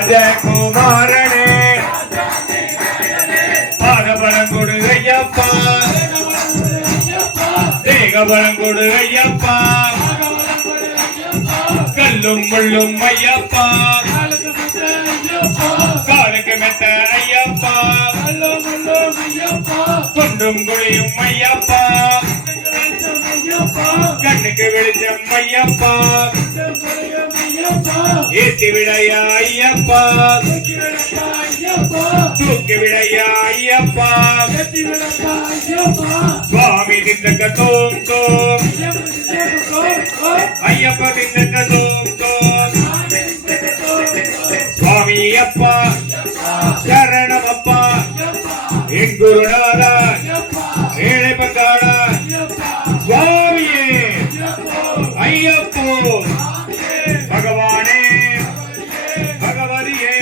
ராஜகுமாரனே பாதபலம் கொடு ஐயப்பா, தேகபலம் கொடு ஐயப்பா, கல்லும் முள்ளும் ஐயப்பா, காலுக்கு மெத்த ஐயப்பா, குண்டும் குழியும் ஐயப்பா, கண்ணுக்கு வெளிச்சம் ஐயப்பா, ஏத்தி விடையா ஐயப்பா, தூக்கி விடையா ஐயப்பா, சுவாமி திண்டக்க தோம் தோம் ஐயப்ப திண்டக்க தோம் தோம் சுவாமி அப்பா சரணம் அப்பா என் குருநாதா ஏழை பங்காளா சுவாமியே ஐயப்போ பகவானே பகவதியே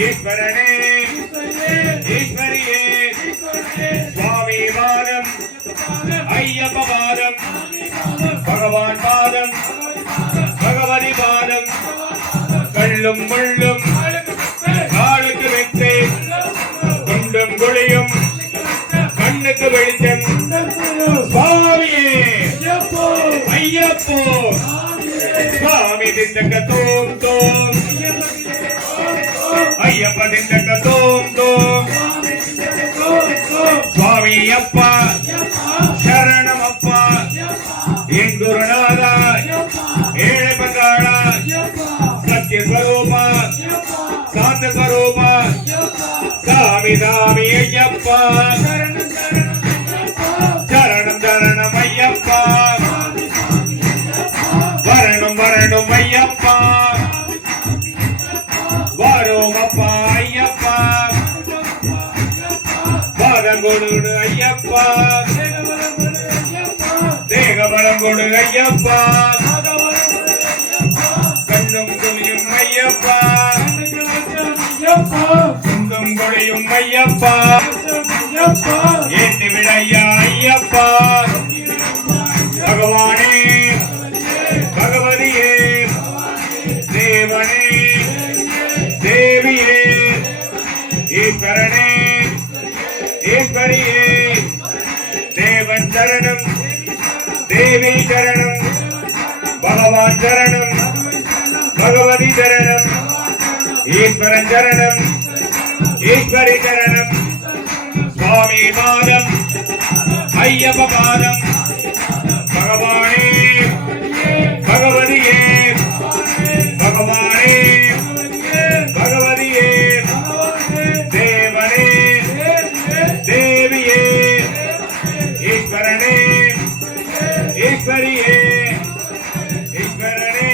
ஈஸ்வரனே ஈஸ்வரியே சுவாமி பாதம் ஐயப்ப பாதம் பகவான் பாதம் பகவதி பாதம் கல்லும் முள்ளும் காலுக்கு வெற்றி குண்டும் குழியும் கண்ணுக்கு வெளிச்சம் சுவாமியே ஐயப்போ சுவாமி திண்டக்க தோம் தோம் ஐயப்ப திண்டக்க தோம் தோம் சுவாமி அப்பா சரணம் அப்பா என் குருநாதா ஏழை பங்காளா சத்ய ஸ்வரூபா சாந்த ஸ்வரூபா சாமி சாமி ஐயப்பா சரணம் சரணம் ஐயப்பா வரணும் வரணும் ஐயப்பா வரோம் அப்பா ஐயப்பா பாதம் கொடு ஐயப்பா தேகபலம் கொடு ஐயப்பா கண்ணும் குழியும் ஐயப்பா குண்டும் குழியும் ஐயப்பா ஏற்றி விடையா ஐயப்பா பகவானே பகவதியே தேவனே தேவியே ஈஸ்வரனே ஈஸ்வரியே தேவன் சரணம் தேவி சரணம் பகவான் சரணம் பகவதி சரணம் ஈஸ்வரன் சரணம் ஈஸ்வரி சரணம் சுவாமி பாதம் ஐயப்ப பாதம் பகவானே பகவதியே பகவானே பகவதியே தேவனே தேவியே ஈஸ்வரனே ஈஸ்வரியே ஈஸ்வரனே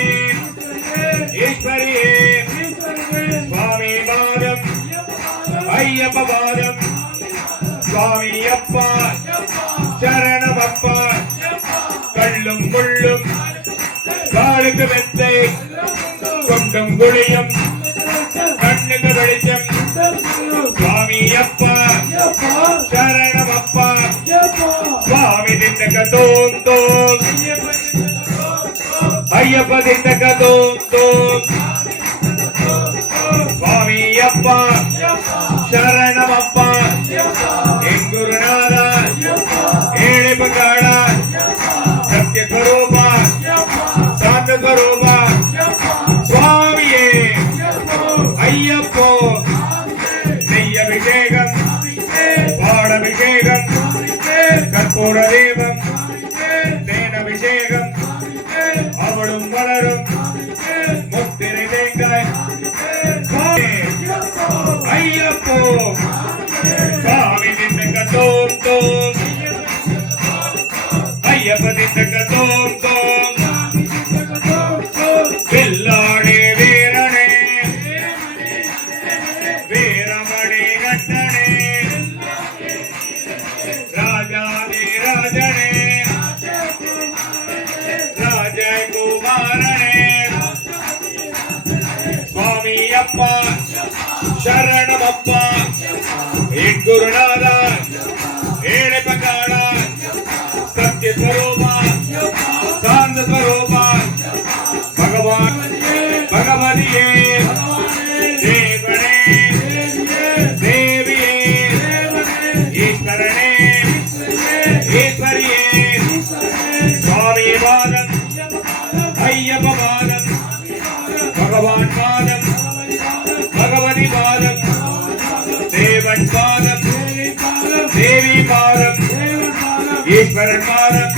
ஈஸ்வரியே சுவாமி பாதம் ஐயப்ப பாதம் சுவாமி அப்பா சரணம் அப்பா கல்லும் முள்ளும் காலுக்கு மெத்தை கொண்டும் குழியும் கண்ணுக்கு வெளிச்சம் சுவாமி அப்பா சரணம் அப்பா சுவாமி திண்டக்க தோம் தோம் ஐயப்ப திண்டக்க தோம் தோம் சுவாமி அப்பா சரணம் அப்பா என் குருநாதா ஏழை பங்காளா சத்ய ஸ்வரூபா சாந்த ஸ்வரூபா சுவாமியே ஐயப்போ நெய்யபிஷேகம் பாடபிஷேகம் கற்பூர தீபம் தேனபிஷேகம் அவளும் வளரும் முத்திரை தேங்காய் ஐயப்போ சுவாமி திண்டக்க தோம் தோம் ஐயப்ப திண்டக்க தோம் தோம் வெள்ளாடே வீரனே வீரமணி கட்டனே ராஜாதி ராஜனே ராஜகுமாரனே சுவாமி அப்பா சரணம் அப்பா என் குருநாதா ஏழை பங்காளா சத்ய ஸ்வரூபா சாந்த ஸ்வரூபா பகவான் பகவதியே பகவான் பாதம் பகவதி பாதம் தேவன் பாதம் தேவி பாதம் ஈஸ்வரன் பாதம்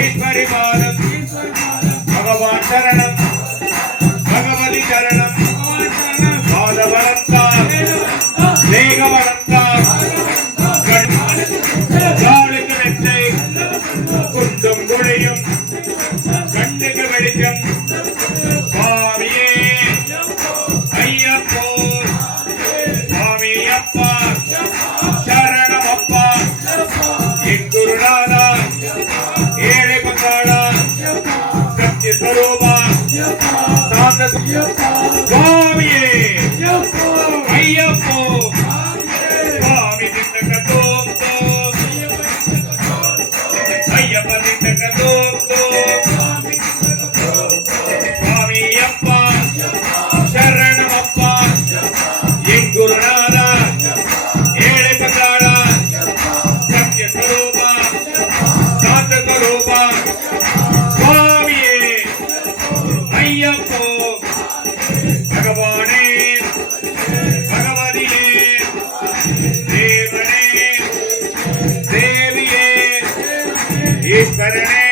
ஈஸ்வரி பாதம் பகவான் சரணம் பகவதி சரணம் பாத வளர்த்தார் தேக வளர்த்தார் காலுக்கு நெட்டை குண்டும் குழியும் கண்ணுக்கு வெளிச்சம் சுவாமியே ஐயப்போ சுவாமி அப்பா சரணமப்பா என் குருநாதா ஏழை பங்காளா சத்ய ஸ்வரூபா சாந்த சுவாமியே ஐயப்போ சுவாமி திண்டக தோம் தோம் ஐயப்ப திண்டக தோம் தோம் சுவாமி அப்பா சரணமப்பா என் குருநாதா ஏழை பங்காளா சத்ய ஸ்வரூபா சாந்த ஸ்வரூபா சுவாமியே ஐயப்போ பகவானே பகவதியே தேவனே தேவியே ஈஸ்வரனே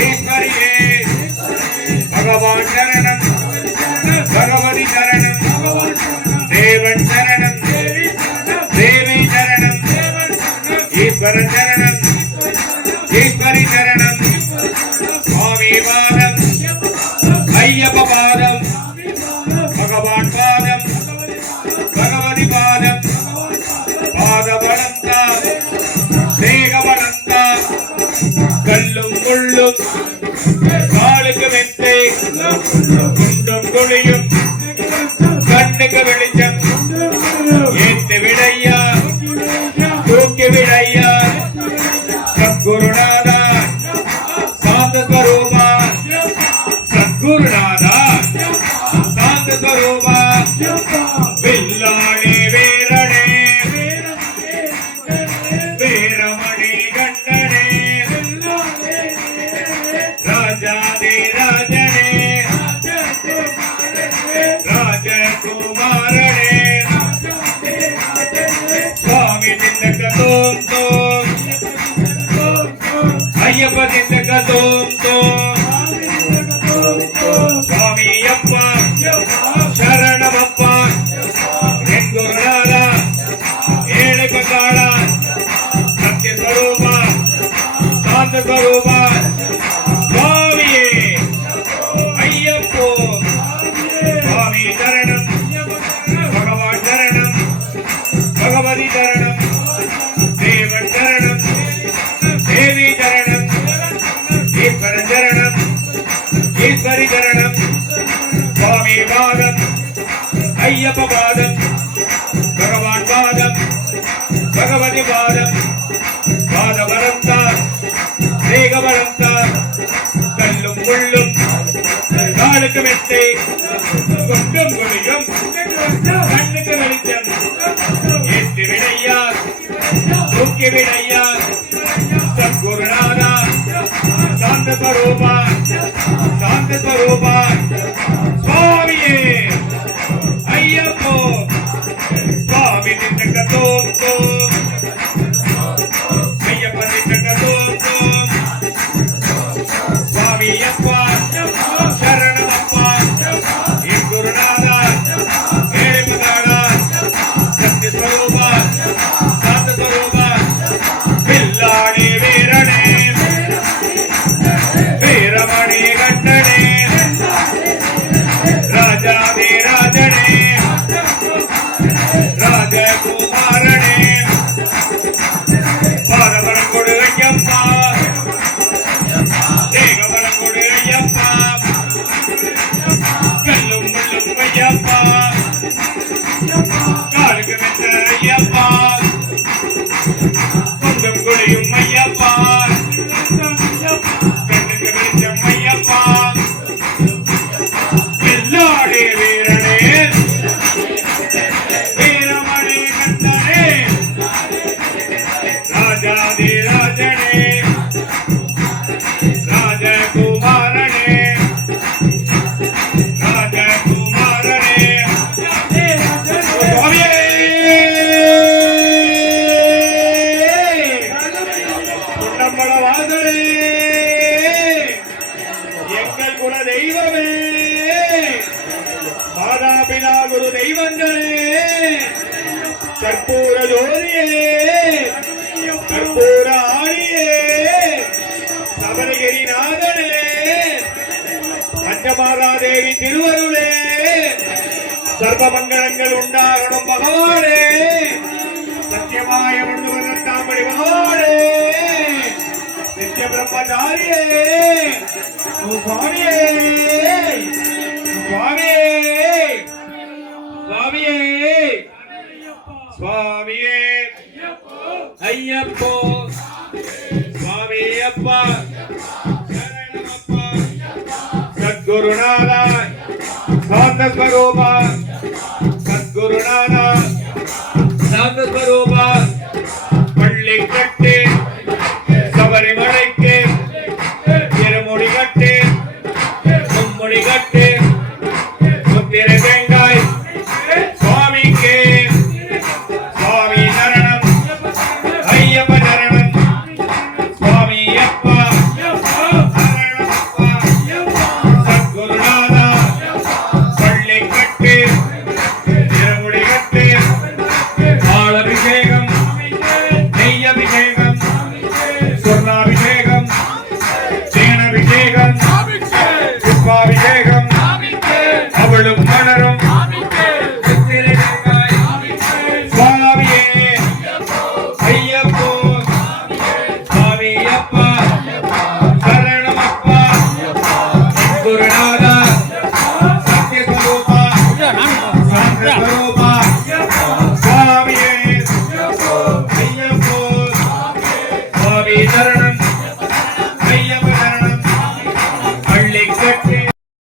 ஈஸ்வரியே பகவான் சரணம் பகவதி சரணம் தேவன் சரணம் தேவி சரணம் ஈஸ்வரன் சரணம் ஈஸ்வரி சரணம் சுவாமி பாதம் ஐயப்ப பாதம் பகவான் பாதம் பகவதி பாதம் பாத பலந்தா தேக பலந்தா கல்லும் முள்ளும் காலுக்கு மெத்தை குண்டும் குழியும் கண்ணுக்கு வெளிச்சம் ஏத்து விடையா தூக்கி விடையா சத்குருநாதா சாந்த ஸ்வரூபா சத்குருநாதா சாந்த ஸ்வரூபா வில்லாளி வீரனே வீரமணி கண்டனே ராஜாதி ராஜனே ராஜகுமாரனே சுவாமி திண்டக தோம் தோம் ஐயப்ப திண்டக தோம் தோம் சுவாமி அப்பா சரணமப்பா என் குருநாதா ஏழை பங்காளா சத்ய ஸ்வரூபா சாந்த ஸ்வரூபா சுவாமியே ஐயப்போ சுவாமி சரணம் பகவான் சரணம் பகவதி சரணம் தேவன் சரணம் தேவி சரணம் ஈஸ்வரன் சரணம் ஈஸ்வரி சரணம் சுவாமி பாதம் ஐயப்ப பாதம் பகவான் பாதம் பகவதி பாதம் பாத பலந்தார் தேக பலந்தார் கல்லும் முள்ளும் காலுக்கு மெத்தை குண்டும் குழியும் கண்ணுக்கு வெளிச்சம் ஏற்றி விடையார் தூக்கி விடையார் சத்குருநாதா சாந்த ஸ்வரூபா சாந்த ஸ்வரூபா சுவாமியே ஐயப்போ சுவாமி திண்டக தோம் தோம் ஐயப்ப திண்டக தோம் தோம் சுவாமி அப்பா சரணமப்பா என் குருநாதா ஏழை பங்காளா சத்ய ஸ்வரூபா சாந்த ஸ்வரூபா வில்லாளி வீரனே வீரமணி கண்டனே கற்பூர ஜோதியே கற்பூர ஆணியே சபரிகிரி நாதனே பஞ்சமாதா தேவி திருவருளே சர்வ மங்களங்கள் உண்டாகணும் பகவானே சத்தியமாய தாம்படி பகவானே நித்திய பிரம்மச்சாரியே சுவாமியே சுவாமியே சுவாமியே சுவாமியே ஐயப்போ சுவாமியப்பா சரணமப்பா சத்குருநாதா சாந்த ஸ்வரூபா சத்குருநாதா சாந்த ஸ்வரூபா